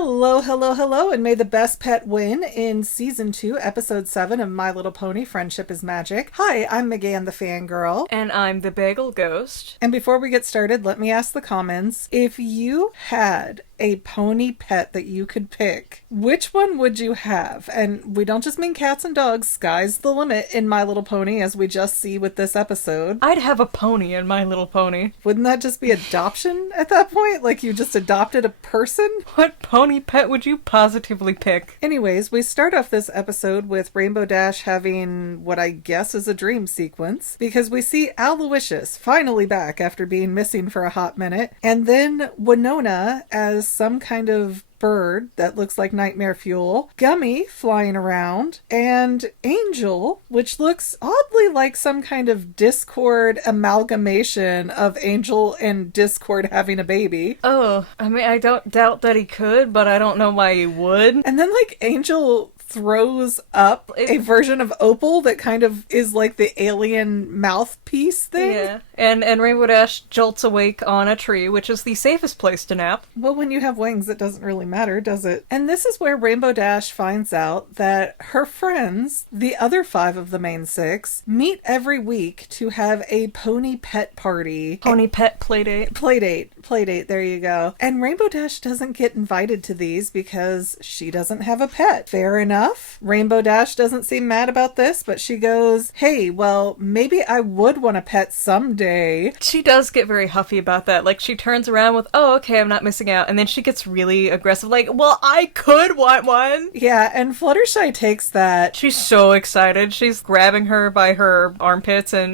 Hello, hello, hello, and may the best pet win in Season 2, Episode 7 of My Little Pony, Friendship is Magic. Hi, I'm Megan the Fangirl. And I'm the Bagel Ghost. And before we get started, let me ask the comments, if you had a pony pet that you could pick, which one would you have? And we don't just mean cats and dogs, sky's the limit in My Little Pony, as we just see with this episode. I'd have a pony in My Little Pony. Wouldn't that just be adoption at that point? Like you just adopted a person? What pony pet would you positively pick? Anyways, we start off this episode with Rainbow Dash having what I guess is a dream sequence, because we see Aloysius finally back after being missing for a hot minute, and then Winona as some kind of bird that looks like nightmare fuel, Gummy flying around, and Angel, which looks oddly like some kind of Discord amalgamation of Angel and Discord having a baby. Oh, I mean, I don't doubt that he could, but I don't know why he would. And then, like, Angel throws up a version of Opal that kind of is like the alien mouthpiece thing. Yeah. And Rainbow Dash jolts awake on a tree, which is the safest place to nap. Well, when you have wings, it doesn't really matter, does it? And this is where Rainbow Dash finds out that her friends, the other 5 of the main 6, meet every week to have a pony pet party. Pony pet playdate. Playdate, there you go. And Rainbow Dash doesn't get invited to these because she doesn't have a pet. Fair enough. Rainbow Dash doesn't seem mad about this, but she goes, hey, well, maybe I would want a pet someday. She does get very huffy about that. Like, she turns around with, oh, okay, I'm not missing out. And then she gets really aggressive, like, well, I could want one. Yeah, and Fluttershy takes that. She's so excited. She's grabbing her by her armpits and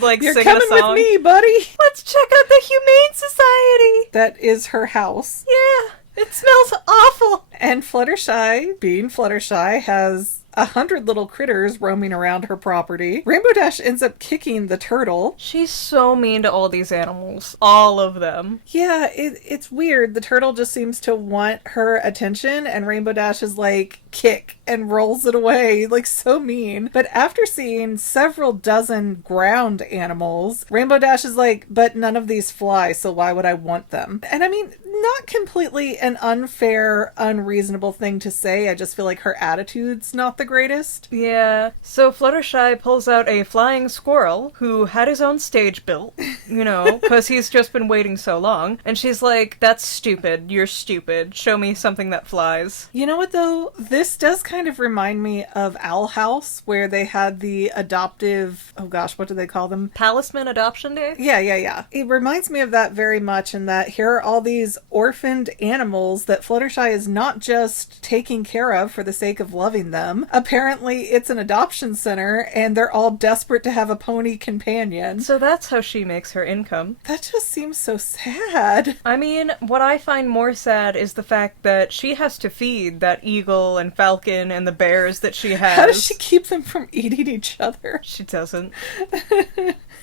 like, You're singing a coming song. with me, buddy. Let's check out the Humane Society. That is her house. Yeah. It smells awful! And Fluttershy, being Fluttershy, has 100 little critters roaming around her property. Rainbow Dash ends up kicking the turtle. She's so mean to all these animals. All of them. Yeah, it's weird. The turtle just seems to want her attention, and Rainbow Dash is like, kick, and rolls it away. Like, so mean. But after seeing several dozen ground animals, Rainbow Dash is like, but none of these fly, so why would I want them? And I mean, not completely an unfair, unreasonable thing to say. I just feel like her attitude's not the greatest. Yeah. So Fluttershy pulls out a flying squirrel who had his own stage built, you know, because he's just been waiting so long. And she's like, that's stupid. You're stupid. Show me something that flies. You know what, though? This does kind of remind me of Owl House, where they had the adoptive, oh gosh, what do they call them? Talisman Adoption Day? Yeah. It reminds me of that very much, in that here are all these orphaned animals that Fluttershy is not just taking care of for the sake of loving them. Apparently, it's an adoption center, and they're all desperate to have a pony companion. So that's how she makes her income. That just seems so sad. I mean, what I find more sad is the fact that she has to feed that eagle and falcon and the bears that she has. How does she keep them from eating each other? She doesn't.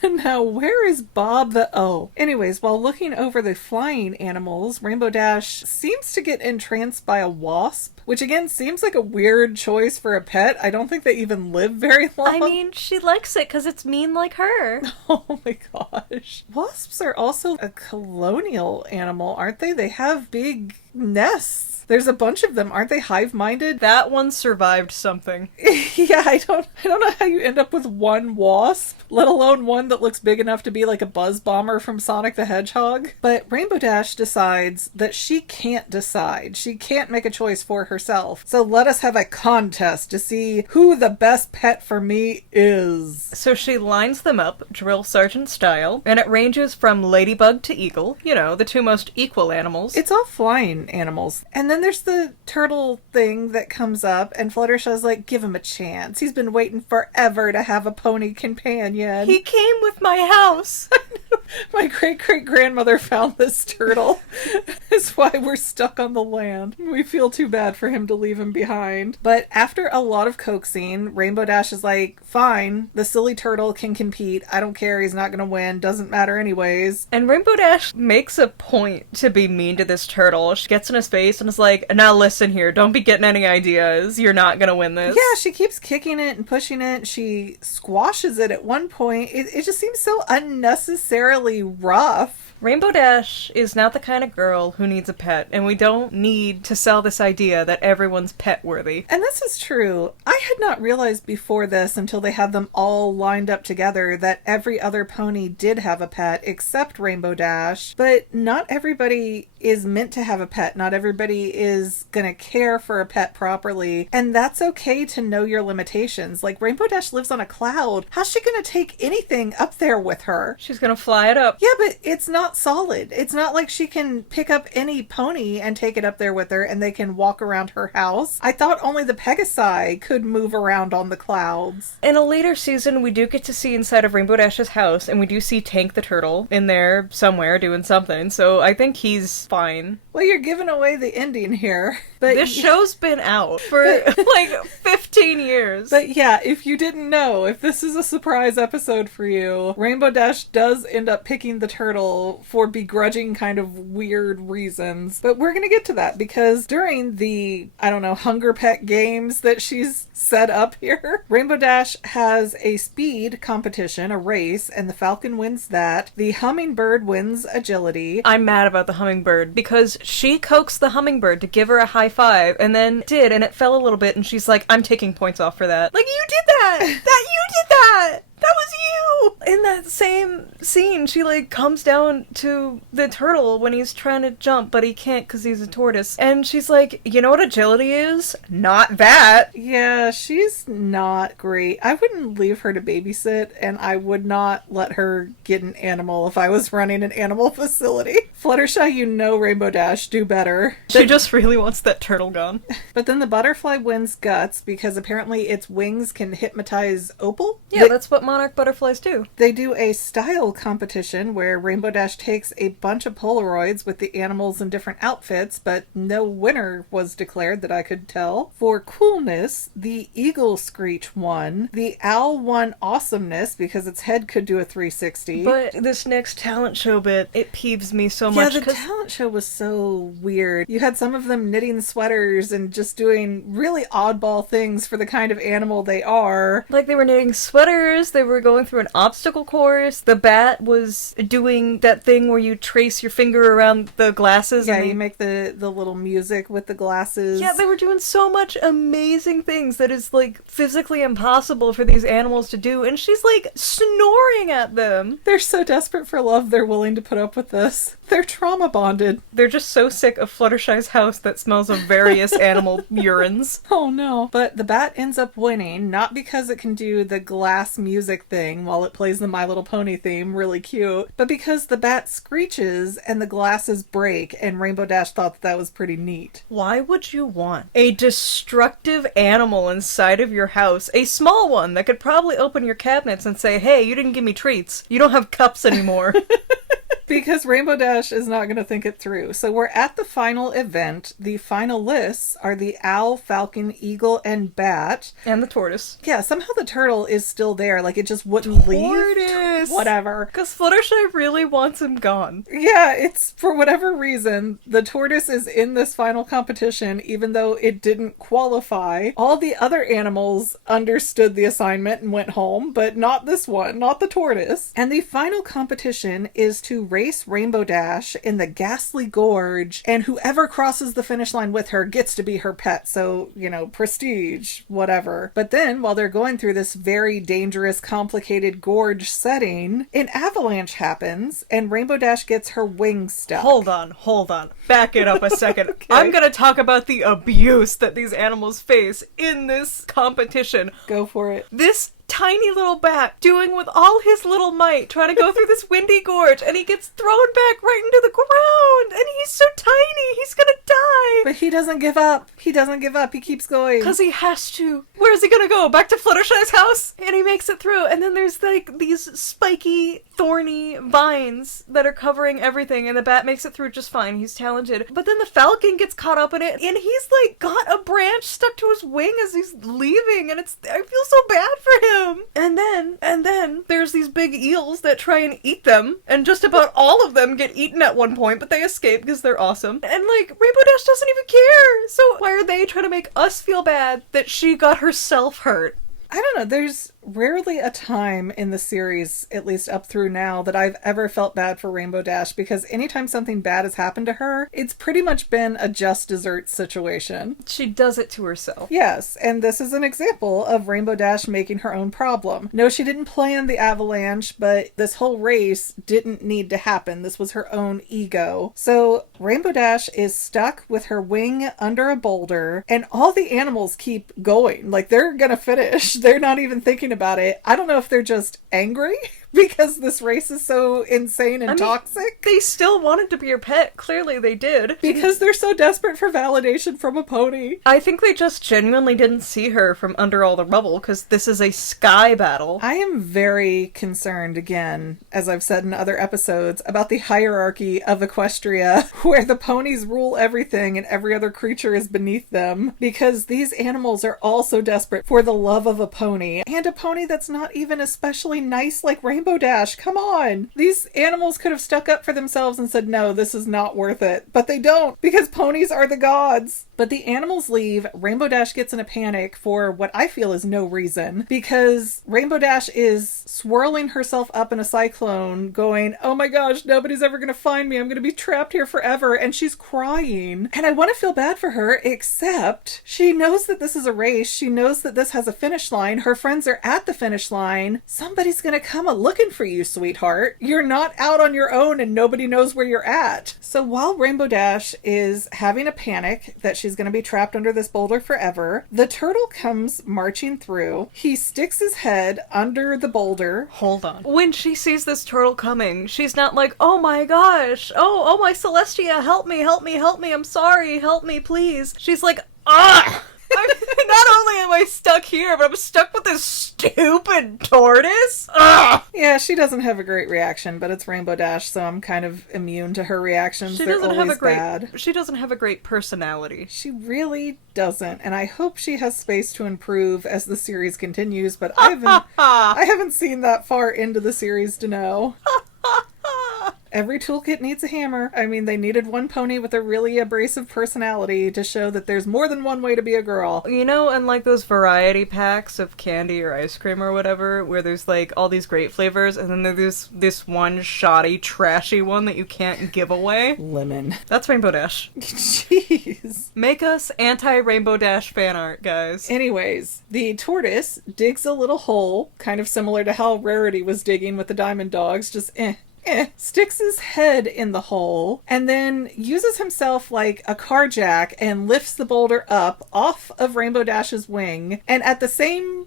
Now, where is Bob the... Oh. Anyways, while looking over the flying animals, Rainbow Dash seems to get entranced by a wasp, which again seems like a weird choice for a pet. I don't think they even live very long. I mean, she likes it because it's mean like her. Oh my gosh. Wasps are also a colonial animal, aren't they? They have big nests. There's a bunch of them. Aren't they hive-minded? That one survived something. Yeah, I don't know how you end up with one wasp, let alone one that looks big enough to be like a buzz bomber from Sonic the Hedgehog. But Rainbow Dash decides that she can't decide. She can't make a choice for herself. So let us have a contest to see who the best pet for me is. So she lines them up, drill sergeant style, and it ranges from ladybug to eagle, you know, the 2 most equal animals. It's all flying animals. And then there's the turtle thing that comes up, and Fluttershy's like, give him a chance. He's been waiting forever to have a pony companion. He came with my house. My great-great-grandmother found this turtle. That's why we're stuck on the land. We feel too bad for him to leave him behind. But after a lot of coaxing, Rainbow Dash is like, fine, the silly turtle can compete. I don't care, he's not gonna win. Doesn't matter anyways. And Rainbow Dash makes a point to be mean to this turtle. She gets in his face and is like, now listen here, don't be getting any ideas. You're not gonna win this. Yeah, she keeps kicking it and pushing it. She squashes it at one point. It just seems so unnecessarily rough. Rainbow Dash is not the kind of girl who needs a pet, and we don't need to sell this idea that everyone's pet worthy. And this is true. I had not realized before this until they had them all lined up together that every other pony did have a pet except Rainbow Dash, but not everybody is meant to have a pet. Not everybody is gonna care for a pet properly, and that's okay to know your limitations. Like, Rainbow Dash lives on a cloud. How's she gonna take anything up there with her? She's gonna fly it up. Yeah, but it's not solid. It's not like she can pick up any pony and take it up there with her and they can walk around her house. I thought only the Pegasi could move around on the clouds. In a later season, we do get to see inside of Rainbow Dash's house, and we do see Tank the Turtle in there somewhere doing something, so I think he's fine. Well, you're giving away the ending here. But this show's been out for like 15 years. But yeah, if you didn't know, if this is a surprise episode for you, Rainbow Dash does end up picking the turtle for begrudging kind of weird reasons. But we're going to get to that because during the, I don't know, Hunger Pet games that she's set up here, Rainbow Dash has a speed competition, a race, and the Falcon wins that. The Hummingbird wins agility. I'm mad about the Hummingbird because she coaxed the Hummingbird to give her a high five and then did, and it fell a little bit, and she's like, I'm taking points off for that. Like, you did that! You did that! That was you! In that same scene, she, like, comes down to the turtle when he's trying to jump, but he can't because he's a tortoise. And she's like, you know what agility is? Not that! Yeah, she's not great. I wouldn't leave her to babysit, and I would not let her get an animal if I was running an animal facility. Fluttershy, you know Rainbow Dash, do better. She just really wants that turtle gone. But then the butterfly wins guts because apparently its wings can hypnotize Opal. Yeah, that's what monarch butterflies do. They do a style competition where Rainbow Dash takes a bunch of Polaroids with the animals in different outfits, but no winner was declared that I could tell. For coolness, the eagle screech won. The owl won awesomeness because its head could do a 360. But this next talent show bit, it peeves me so yeah, much. the talent show was so weird. You had some of them knitting sweaters and just doing really oddball things for the kind of animal they are. Like, they were knitting sweaters, they were going through an obstacle course, the bat was doing that thing where you trace your finger around the glasses. Yeah, and you make the little music with the glasses. Yeah, they were doing so much amazing things that is, like, physically impossible for these animals to do, and she's, like, snoring at them. They're so desperate for love, they're willing to put up with this. They're trauma bonded. They're just so sick of Fluttershy's house that smells of various animal urines. Oh no. But the bat ends up winning, not because it can do the glass music thing while it plays the My Little Pony theme, really cute, but because the bat screeches and the glasses break, and Rainbow Dash thought that was pretty neat. Why would you want a destructive animal inside of your house? A small one that could probably open your cabinets and say, hey, you didn't give me treats. You don't have cups anymore. Because Rainbow Dash is not going to think it through. So we're at the final event. The finalists are the owl, falcon, eagle, and bat. And the tortoise. Yeah, somehow the turtle is still there. Like, it just wouldn't leave. Tortoise! Whatever. Because Fluttershy really wants him gone. Yeah, it's, for whatever reason, the tortoise is in this final competition, even though it didn't qualify. All the other animals understood the assignment and went home, but not this one, not the tortoise. And the final competition is to race Rainbow Dash in the Ghastly Gorge, and whoever crosses the finish line with her gets to be her pet, so, you know, prestige, whatever. But then, while they're going through this very dangerous, complicated gorge setting, an avalanche happens, and Rainbow Dash gets her wings stuck. Hold on. Back it up a second. Okay. I'm gonna talk about the abuse that these animals face in this competition. Go for it. This tiny little bat doing with all his little might, trying to go through this windy gorge, and he gets thrown back right into the ground, and he's so tiny, he's gonna die. But he doesn't give up. He keeps going. Because he has to. Where's he gonna go? Back to Fluttershy's house? And he makes it through, and then there's like these spiky, thorny vines that are covering everything, and the bat makes it through just fine. He's talented. But then the falcon gets caught up in it, and he's like got a branch stuck to his wing as he's leaving, and I feel so bad for him. And then there's these big eels that try and eat them, and just about all of them get eaten at one point, but they escape because they're awesome. And like, Rainbow Dash doesn't even care. So why are they trying to make us feel bad that she got herself hurt? I don't know, there's rarely a time in the series, at least up through now, that I've ever felt bad for Rainbow Dash, because anytime something bad has happened to her, it's pretty much been a just desserts situation. She does it to herself. Yes, and this is an example of Rainbow Dash making her own problem. No, she didn't plan the avalanche, but this whole race didn't need to happen. This was her own ego. So Rainbow Dash is stuck with her wing under a boulder, and all the animals keep going. Like, they're gonna finish. They're not even thinking about it. I don't know if they're just angry because this race is so insane and toxic. They still wanted to be your pet. Clearly they did. Because they're so desperate for validation from a pony. I think they just genuinely didn't see her from under all the rubble, because this is a sky battle. I am very concerned, again, as I've said in other episodes, about the hierarchy of Equestria, where the ponies rule everything and every other creature is beneath them, because these animals are all so desperate for the love of a pony, and a pony that's not even especially nice like Rainbow Dash. Come on! These animals could have stuck up for themselves and said, no, this is not worth it. But they don't, because ponies are the gods. But the animals leave. Rainbow Dash gets in a panic for what I feel is no reason, because Rainbow Dash is swirling herself up in a cyclone, going, oh my gosh, nobody's ever gonna find me. I'm gonna be trapped here forever. And she's crying. And I want to feel bad for her, except she knows that this is a race. She knows that this has a finish line. Her friends are at the finish line. Somebody's gonna come looking for you, sweetheart. You're not out on your own and nobody knows where you're at. So while Rainbow Dash is having a panic that she's going to be trapped under this boulder forever, the turtle comes marching through. He sticks his head under the boulder. Hold on. When she sees this turtle coming, she's not like, oh my gosh, oh my Celestia, help me, I'm sorry, help me, please. She's like, ah! Not only am I stuck here, but I'm stuck with this stupid tortoise. Ugh! Yeah, she doesn't have a great reaction, but it's Rainbow Dash, so I'm kind of immune to her reactions. They're always bad. She doesn't have a great personality. She really doesn't, and I hope she has space to improve as the series continues, but I haven't seen that far into the series to know. Every toolkit needs a hammer. I mean, they needed one pony with a really abrasive personality to show that there's more than one way to be a girl. You know, and like those variety packs of candy or ice cream or whatever, where there's like all these great flavors, and then there's this one shoddy, trashy one that you can't give away. Lemon. That's Rainbow Dash. Jeez. Make us anti-Rainbow Dash fan art, guys. Anyways, the tortoise digs a little hole, kind of similar to how Rarity was digging with the Diamond Dogs, just sticks his head in the hole, and then uses himself like a car jack and lifts the boulder up off of Rainbow Dash's wing. And at the same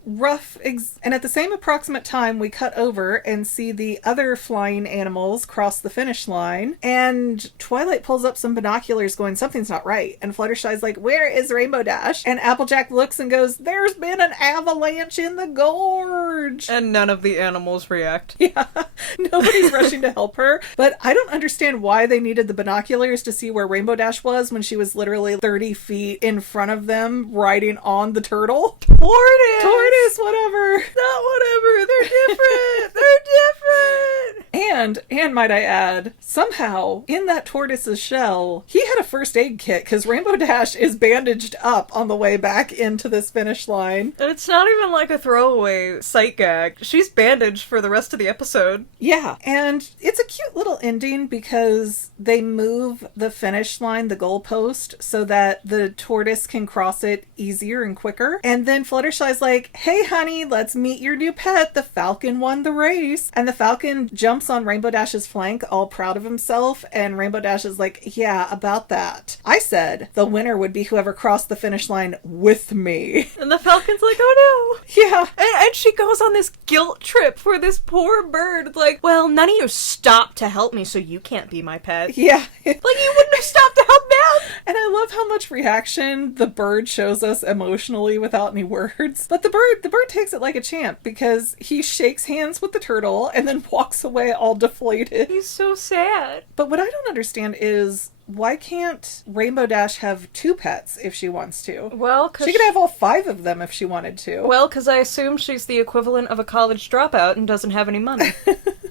approximate time, we cut over and see the other flying animals cross the finish line. And Twilight pulls up some binoculars going, something's not right. And Fluttershy's like, where is Rainbow Dash? And Applejack looks and goes, there's been an avalanche in the gorge. And none of the animals react. Yeah, nobody's rushing to help her. But I don't understand why they needed the binoculars to see where Rainbow Dash was when she was literally 30 feet in front of them riding on the turtle. Tortoise, whatever. Not whatever. They're different. They're different. And might I add, somehow in that tortoise's shell, he had a first aid kit because Rainbow Dash is bandaged up on the way back into this finish line. And it's not even like a throwaway sight gag. She's bandaged for the rest of the episode. Yeah, and it's a cute little ending because they move the finish line, the goalpost, so that the tortoise can cross it easier and quicker. And then Fluttershy's like, hey honey, let's meet your new pet. The falcon won the race. And the falcon jumps on Rainbow Dash's flank, all proud of himself. And Rainbow Dash is like, yeah, about that. I said the winner would be whoever crossed the finish line with me. And the falcon's like, oh no. Yeah. And she goes on this guilt trip for this poor bird. Like, well, none of you stopped to help me, so you can't be my pet. Yeah. Like, you wouldn't have stopped to help them. And I love how much reaction the bird shows us emotionally without any words. But the bird takes it like a champ because he shakes hands with the turtle and then walks away all deflated. He's so sad. But what I don't understand is, why can't Rainbow Dash have 2 pets if she wants to? Well, cause She could have all 5 of them if she wanted to. Well, because I assume she's the equivalent of a college dropout and doesn't have any money.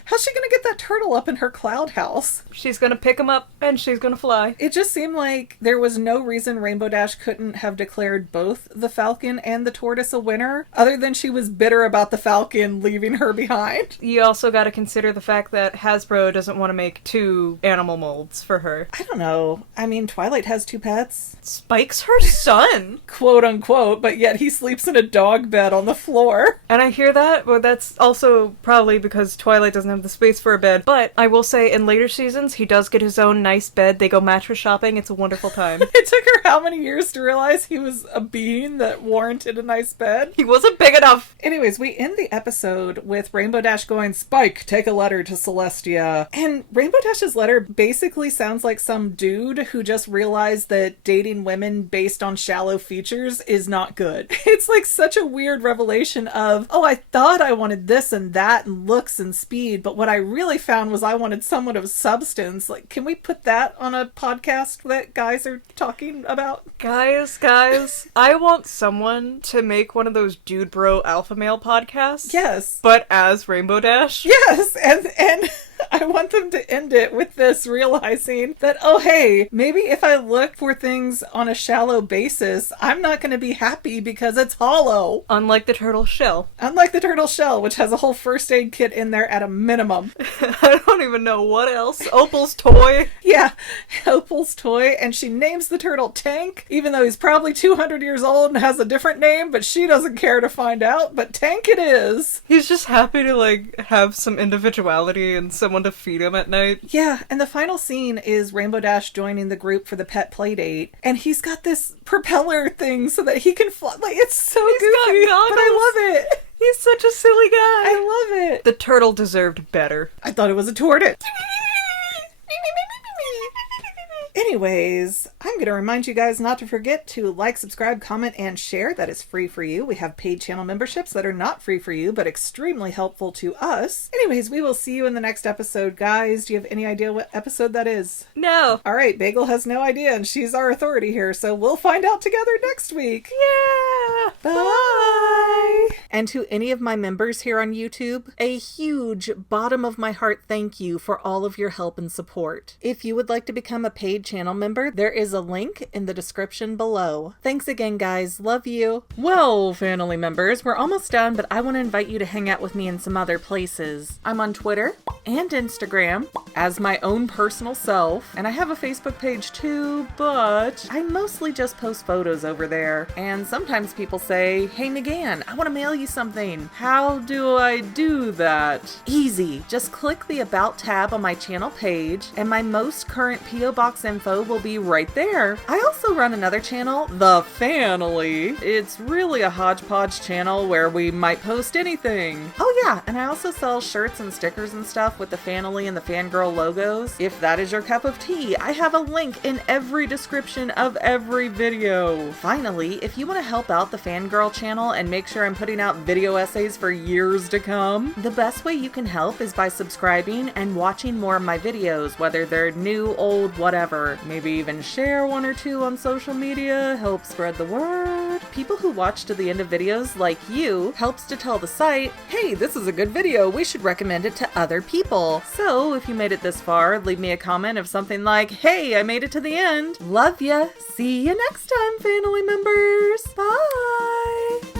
How's she gonna get that turtle up in her cloud house? She's gonna pick him up and she's gonna fly. It just seemed like there was no reason Rainbow Dash couldn't have declared both the Falcon and the Tortoise a winner, other than she was bitter about the Falcon leaving her behind. You also gotta consider the fact that Hasbro doesn't want to make 2 animal molds for her. I don't know. I mean, Twilight has 2 pets. Spike's her son! Quote unquote, but yet he sleeps in a dog bed on the floor. And I hear that, but that's also probably because Twilight doesn't have the space for a bed. But I will say, in later seasons, he does get his own nice bed. They go mattress shopping. It's a wonderful time. It took her how many years to realize he was a being that warranted a nice bed? He wasn't big enough! Anyways, we end the episode with Rainbow Dash going, "Spike, take a letter to Celestia." And Rainbow Dash's letter basically sounds like some dude who just realized that dating women based on shallow features is not good. It's like such a weird revelation of, oh, I thought I wanted this and that and looks and speed, but what I really found was I wanted someone of substance. Like, can we put that on a podcast that guys are talking about? Guys, I want someone to make one of those dude bro alpha male podcasts. Yes. But as Rainbow Dash. Yes, and I want them to end it with this realizing that, oh hey, maybe if I look for things on a shallow basis, I'm not going to be happy because it's hollow. Unlike the turtle shell. Unlike the turtle shell, which has a whole first aid kit in there at a minimum. I don't even know what else. Opal's toy. Yeah, Opal's toy, and she names the turtle Tank, even though he's probably 200 years old and has a different name, but she doesn't care to find out, but Tank it is. He's just happy to, like, have some individuality and someone to feed him at night. Yeah, and the final scene is Rainbow Dash joining the group for the pet play date, and he's got this propeller thing so that he can fly. Like, it's so goofy, but I love it. He's such a silly guy. I love it. The turtle deserved better. I thought it was a tortoise. Anyways, I'm going to remind you guys not to forget to like, subscribe, comment, and share. That is free for you. We have paid channel memberships that are not free for you, but extremely helpful to us. Anyways, we will see you in the next episode, guys. Do you have any idea what episode that is? No. All right, Bagel has no idea, and she's our authority here, so we'll find out together next week. Yeah. Bye. And to any of my members here on YouTube, a huge bottom of my heart thank you for all of your help and support. If you would like to become a paid channel member, there is a link in the description below. Thanks again, guys. Love you. Well, family members, we're almost done, but I want to invite you to hang out with me in some other places. I'm on Twitter and Instagram as my own personal self, and I have a Facebook page too, but I mostly just post photos over there. And sometimes people say, "Hey McGann, I want to mail you something. How do I do that?" Easy. Just click the About tab on my channel page, and my most current P.O. Box info will be right there. I also run another channel, The Family. It's really a hodgepodge channel where we might post anything. Oh yeah, and I also sell shirts and stickers and stuff with the Family and the Fangirl logos. If that is your cup of tea, I have a link in every description of every video. Finally, if you want to help out the Fangirl channel and make sure I'm putting out video essays for years to come, the best way you can help is by subscribing and watching more of my videos, whether they're new, old, whatever. Maybe even share one or two on social media, help spread the word. People who watch to the end of videos, like you, helps to tell the site, hey, this is a good video, we should recommend it to other people. So if you made it this far, leave me a comment of something like, hey, I made it to the end. Love ya. See you next time, family members. Bye.